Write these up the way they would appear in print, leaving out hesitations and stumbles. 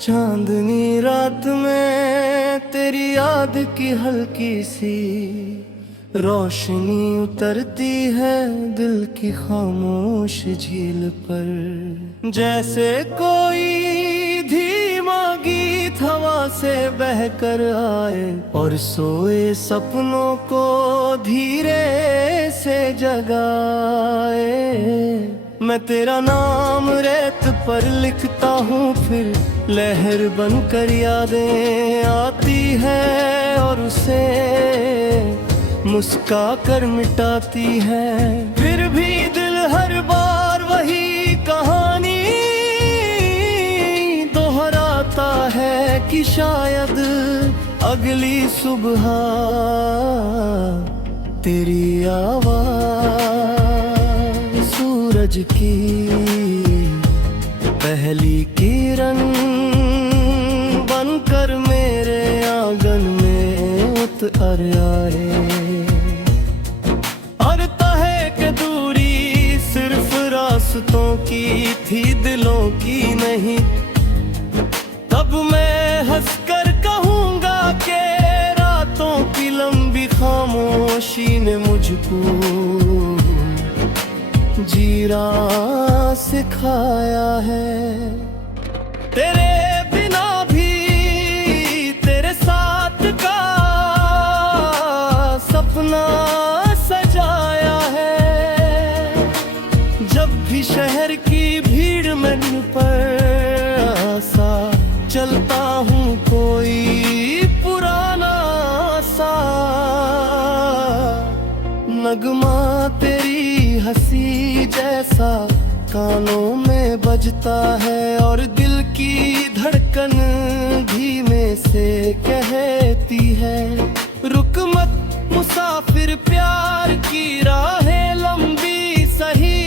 चांदनी रात में तेरी याद की हल्की सी रोशनी उतरती है दिल की खामोश झील पर। जैसे कोई धीमा गीत हवा से बहकर आए और सोए सपनों को धीरे से जगाए। मैं तेरा नाम रेत पर लिखता हूँ, फिर लहर बनकर यादें आती है और उसे मुस्का कर मिटाती है। फिर भी दिल हर बार वही कहानी दोहराता है कि शायद अगली सुबह तेरी आवाज़ सूरज की पहली किरण बनकर मेरे आंगन में उतर आए। और तहे के दूरी सिर्फ रास्तों की थी, दिलों की नहीं। तब मैं हंसकर कहूँगा कि रातों की लंबी खामोशी ने मुझको जीना सिखाया है। तेरे बिना भी तेरे साथ का सपना सजाया है। जब भी शहर की भीड़ मन पर आसा चलता हूँ, कोई पुराना सा नगमा तेरी हंसी जैसा कानों में बजता है। और दिल की धड़कन धीमे से कहती है, रुक मत मुसाफिर, प्यार की राहें लंबी सही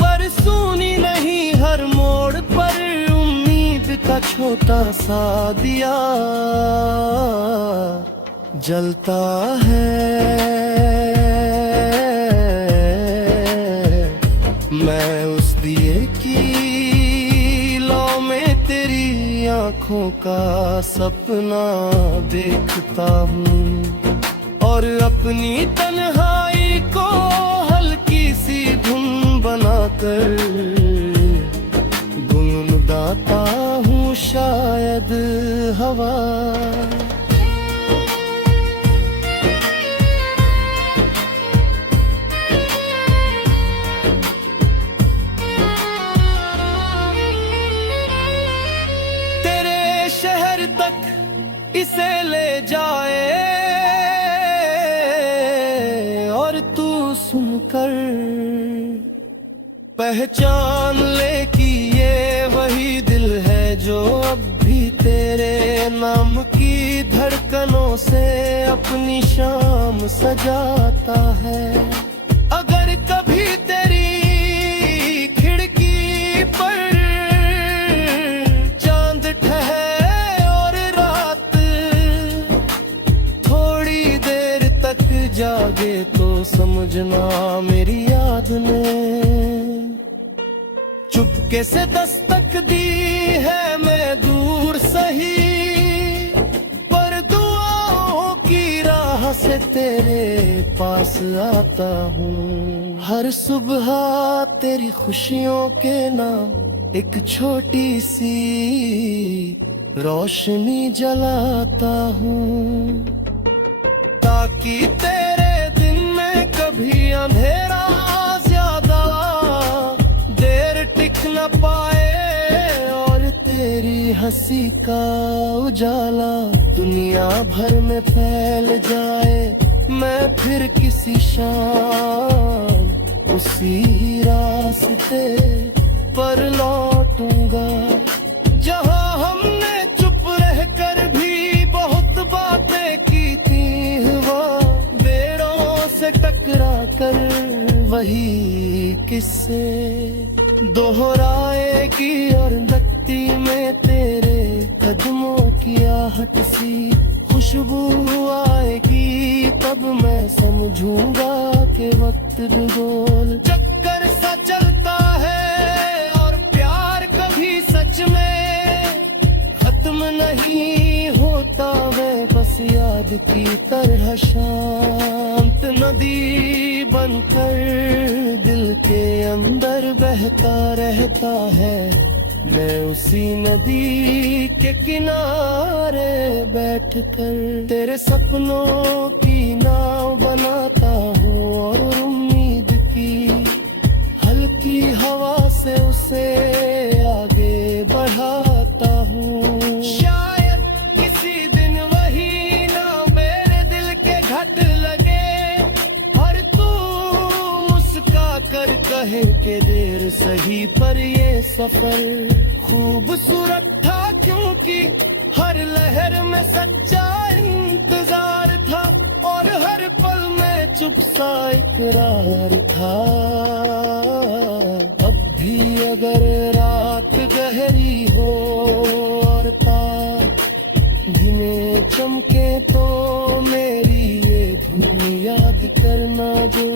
पर सूनी नहीं। हर मोड़ पर उम्मीद का छोटा सा दिया जलता है। मैं उस दिए की लौ में तेरी आँखों का सपना देखता हूँ और अपनी तन्हाई को हल्की सी धुन बनाकर गुनगुनाता हूँ शायद हवा। शहर तक इसे ले जाए और तू सुनकर पहचान ले कि ये वही दिल है जो अब भी तेरे नाम की धड़कनों से अपनी शाम सजाता है। अगर कभी तेरी खिड़की पर जागे तो समझना मेरी याद ने चुपके से दस्तक दी है। मैं दूर सही पर दुआओं की राह से तेरे पास आता हूँ। हर सुबह तेरी खुशियों के नाम एक छोटी सी रोशनी जलाता हूँ, ताकि तेरे दिन में कभी अंधेरा ज्यादा देर टिक न पाए और तेरी हंसी का उजाला दुनिया भर में फैल जाए। मैं फिर किसी शाम उसी रास्ते पर लौटूंगा जहां हमने चुप रहकर भी बहुत बातें की थी। टकरा कर वही किस्से दोहराएगी और नकती में तेरे कदमों की आहट सी खुशबू आएगी। तब मैं समझूंगा कि वक्त गोल चक्कर सा चलता है और प्यार कभी सच में रहता मैं बस याद की तरह शांत नदी बनकर दिल के अंदर बहता रहता है। मैं उसी नदी के किनारे बैठकर तेरे सपनों की नाव बनाता हूँ और उम्मीद की हल्की हवा से उसे आगे बढ़ाता हूँ। शायद किसी दिन वही ना मेरे दिल के घट लगे और तू मुस्का कर कहे के देर सही पर ये सफर खूबसूरत था, क्योंकि हर लहर में सच्चा इंतजार था और हर पल में चुप सा इकरार था। अब भी अगर रात गहरी हो और तार धीमे चमके तो मेरी ये धुन याद करना जो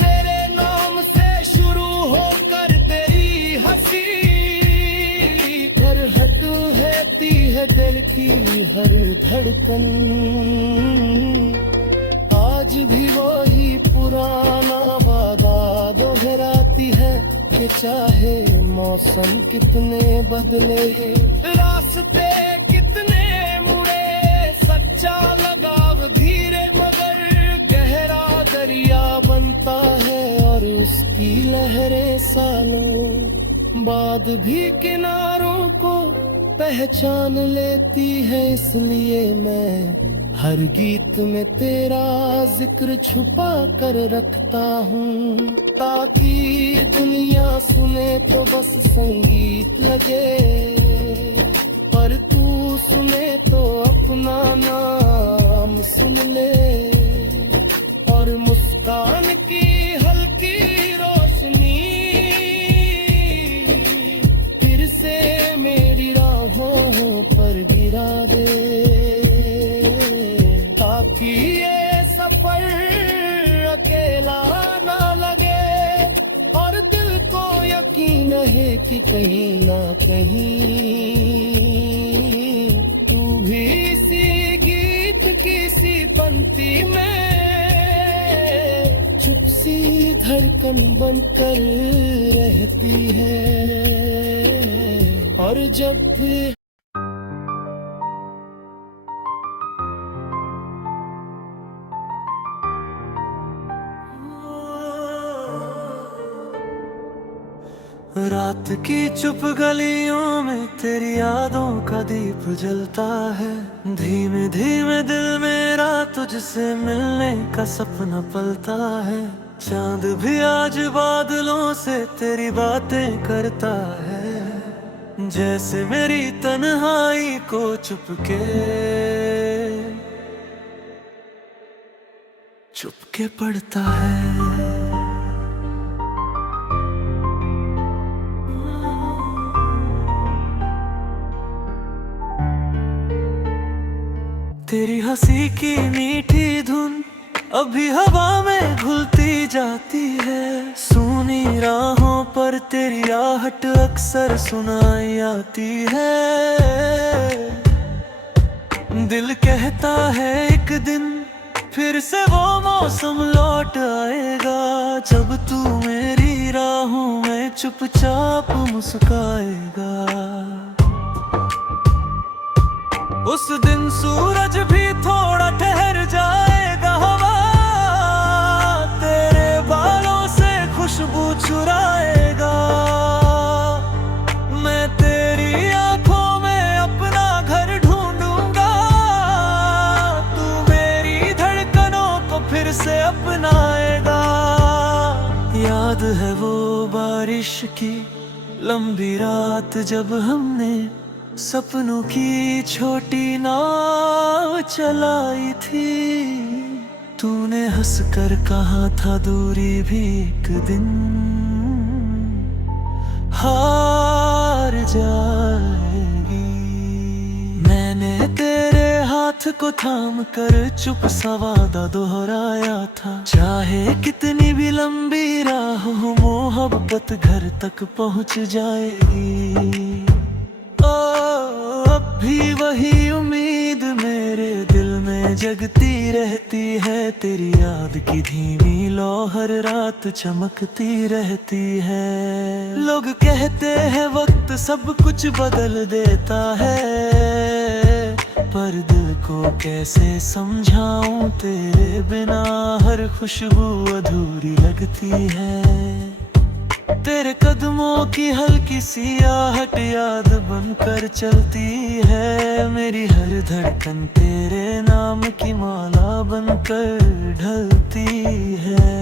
तेरे नाम से शुरू होकर तेरी हंसी फरहत रहती है दिल की हर धड़कन। आज भी वही पुराना वादा दोहराती है कि चाहे मौसम कितने बदले रास्ते कितने मुड़े सच्चा लगाव धीरे मगर गहरा दरिया बनता है और उसकी लहरें सालों बाद भी किनारों को पहचान लेती है। इसलिए मैं हर गीत में तेरा जिक्र छुपा कर रखता हूँ, ताकि दुनिया सुने तो बस संगीत लगे पर तू सुने तो अपना नाम सुन ले। और मुस्कान की हल्की रोशनी फिर से मेरी राहों पर गिरा दे, ताकि ये सफर अकेला ना लगे और दिल को यकीन है कि कहीं ना कहीं तू भी इसी गीत की सी पंक्ति में चुप सी धड़कन बनकर रहती है। और जब भी रात की चुप गलियों में तेरी यादों का दीप जलता है, धीमे धीमे दिल मेरा तुझसे मिलने का सपना पलता है। चांद भी आज बादलों से तेरी बातें करता है, जैसे मेरी तन्हाई को चुपके पड़ता है। तेरी हंसी की मीठी धुन अभी हवा में घुलती जाती है, सूनी राहों पर तेरी आहट अक्सर सुनाई आती है। दिल कहता है एक दिन फिर से वो मौसम लौट आएगा, जब तू मेरी राहों में चुपचाप मुस्काएगा। उस दिन सूरज भी थोड़ा ठहर जाएगा, हवा तेरे बालों से खुशबू चुराएगा। मैं तेरी आंखों में अपना घर ढूंढूंगा, तू मेरी धड़कनों को फिर से अपनाएगा। याद है वो बारिश की लंबी रात जब हमने सपनों की छोटी नाव चलाई थी, तूने हंसकर कहा था दूरी भी एक दिन हार जाएगी। मैंने तेरे हाथ को थाम कर चुप सा वादा दोहराया था, चाहे कितनी भी लंबी राह हो मोहब्बत घर तक पहुंच जाएगी। अब भी वही उम्मीद में जगती रहती है तेरी याद की धीमी लौ, हर रात चमकती रहती है। लोग कहते हैं वक्त सब कुछ बदल देता है, पर दिल को कैसे समझाऊं तेरे बिना हर खुशबू अधूरी लगती है। तेरे कदमों की हल्की सी आहट याद बनकर चलती है, मेरी हर धड़कन तेरे नाम की माला बनकर ढलती है।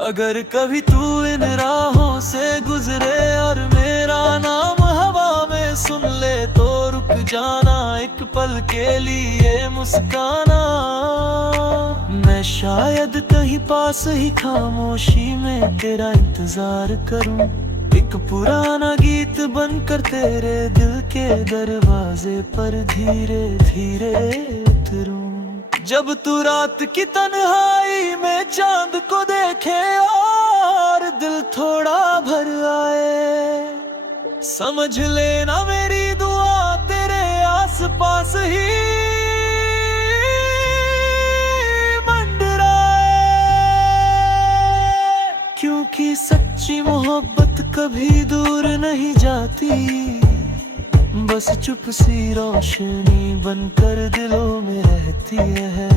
अगर कभी तू इन राहों से गुजरे और मेरा नाम हवा में सुन ले तो रुक जाना, एक पल के लिए मुस्काना। मैं शायद कहीं पास ही खामोशी में तेरा इंतजार करूं, एक पुराना गीत बनकर तेरे दिल के दरवाजे पर धीरे धीरे उतरूं। जब तू रात की तन्हाई में चांद को देखे और दिल थोड़ा भर आए, समझ लेना मेरी दुआ तेरे आसपास ही मंडराए। क्योंकि सच्ची मोहब्बत कभी दूर नहीं जाती, बस चुप सी रोशनी बनकर दिलों में रहती है।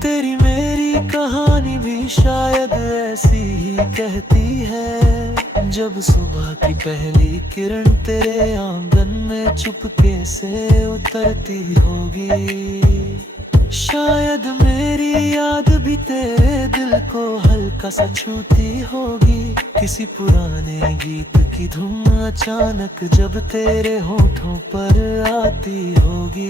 तेरी मेरी कहानी भी शायद ऐसी ही कहती है, जब सुबह की पहली किरण तेरे आंगन में चुपके से उतरती होगी। शायद मेरी याद भी तेरे दिल को हल्का सा छूती होगी, किसी पुराने गीत की धुन अचानक जब तेरे होठों पर आती होगी।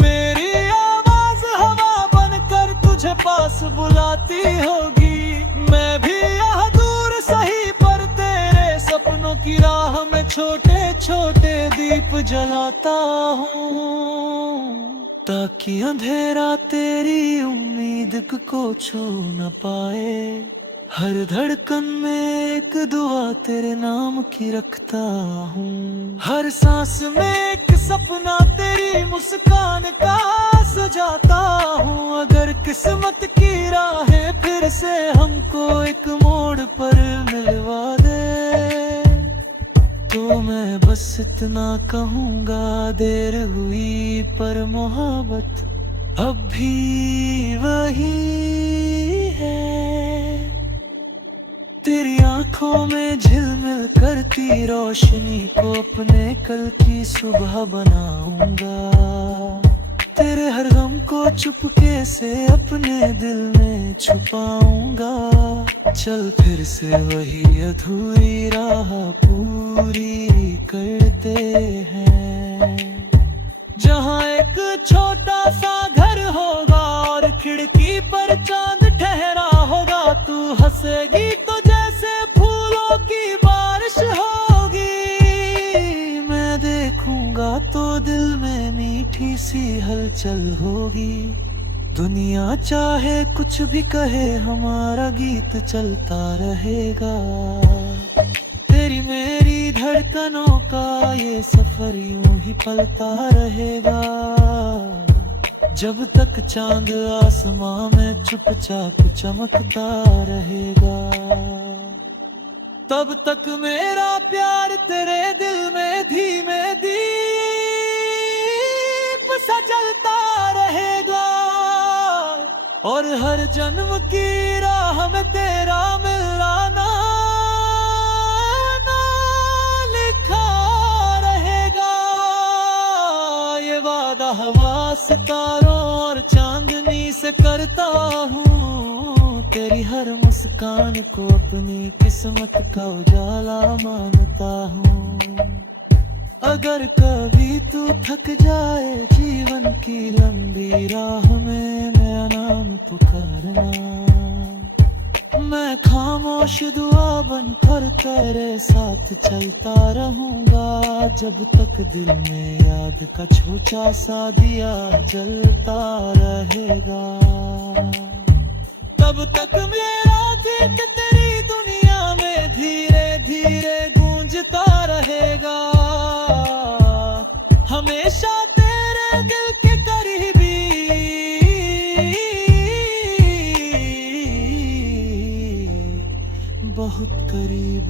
मेरी आवाज हवा बनकर तुझे पास बुलाती होगी, मैं भी यहाँ दूर सही पर तेरे सपनों की राह में छोटे छोटे दीप जलाता हूँ, ताकि अंधेरा तेरी उम्मीद को छू न पाए। हर धड़कन में एक दुआ तेरे नाम की रखता हूँ, हर सांस में एक सपना तेरी मुस्कान का सजाता हूँ। अगर किस्मत की राहें फिर से हमको एक मोड़ पर मिलवा दे, तो मैं बस इतना कहूँगा, देर हुई पर मोहब्बत अब भी वही है। तेरी आंखों में झिलमिल करती रोशनी को अपने कल की सुबह बनाऊंगा, तेरे हर गम को चुपके से अपने दिल में छुपाऊंगा। चल फिर से वही अधूरी राह पूरी करते हैं, जहाँ एक छोटा सा घर होगा और खिड़की पर चांद ठहरा होगा। तू हंसेगी तो जैसे फूलों की बारिश होगी, मैं देखूंगा तो दिल में मीठी सी हलचल होगी। दुनिया चाहे कुछ भी कहे हमारा गीत चलता रहेगा, तेरी मेरी धड़कनों का ये सफर यूं ही पलता रहेगा। जब तक चांद आसमां में चुपचाप चमकता रहेगा, तब तक मेरा प्यार तेरे दिल में धीमे दीप सा जलता रहेगा। और हर जन्म की राह में तेरा मिलाना लिखा रहेगा। ये वादा हवा सितारों और चांदनी से करता हूँ, तेरी हर मुस्कान को अपनी किस्मत का उजाला मानता हूँ। अगर कभी तू थक जाए जीवन की लंबी राह में, मेरा नाम पुकारना, मैं खामोश दुआ बनकर तेरे साथ चलता रहूंगा। जब तक दिल में याद का छोटा सा दिया जलता रहेगा, तब तक मेरा गीत तेरी दुनिया में धीरे धीरे गूंजता रहेगा। हमेशा तेरे दिल बहुत करीब